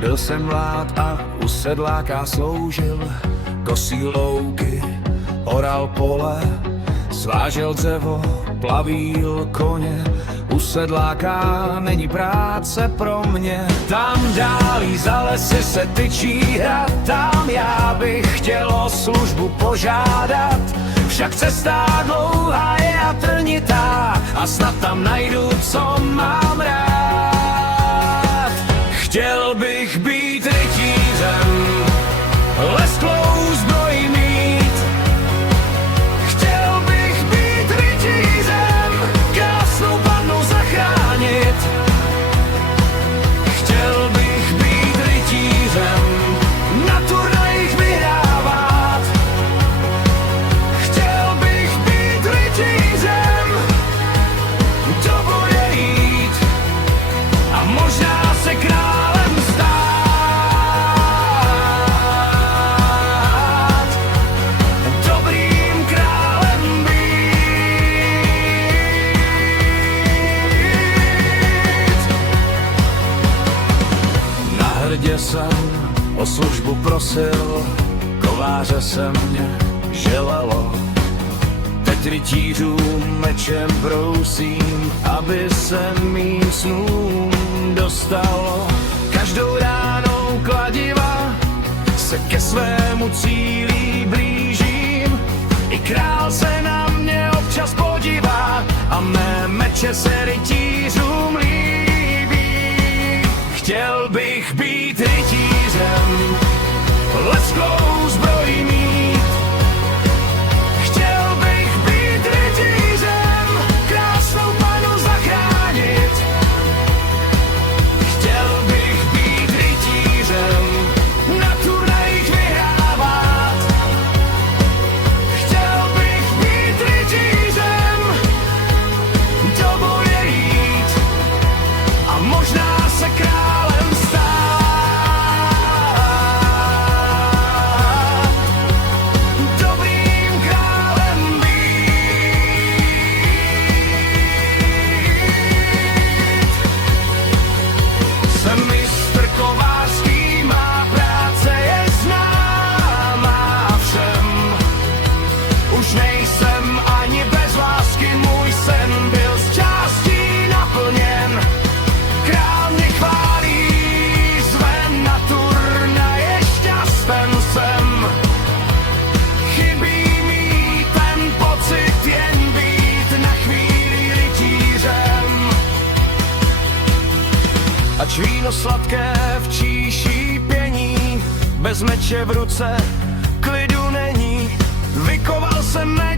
Byl jsem mlád a u sedláka sloužil, kosí louky, oral pole, svážel dřevo, plavíl koně. U sedláka není práce pro mě. Tam dálí za lesy se tyčí hrad, tam já bych chtěl o službu požádat. Však cesta dlouhá je a trnitá a snad tam najdu, co mám rád. Chtěl bych být rytířem, lesklou zbroj mít. Chtěl bych být rytířem, krásnou pannu zachránit. Chtěl bych být rytířem, na turnajích vyhrávat. Chtěl bych být rytířem, do boje jít a možná se králem stát. Dobrým králem být. Na hrdě jsem o službu prosil, kováře se mě želelo. Teď rytířům mečem brousím, aby se mým snům dostalo. Každou ránou kladiva se ke svému cíli blížím. I král se na mě občas podívá a mé meče se rytířům líbí. Chtěl bych být rytířem, lesklou zbroj mít. Chtěl bych být rytířem, krásnou panu zachránit. Chtěl bych být rytířem, na turnajích vyhrávat. Chtěl bych být rytířem, do boje jít a možná se králem stát. Dobrým králem být. Jsem mistr kovářský, má práce je známá všem. Už nejsem ani bez lásky, můj sen byl z částí naplněn. Král mě chválí, zve na turnaje, šťasten jsem. Chybí mi ten pocit jen být na chvíli rytířem. Ač víno sladké v číši pění, bez meče v ruce klidu není. Vykoval jsem meč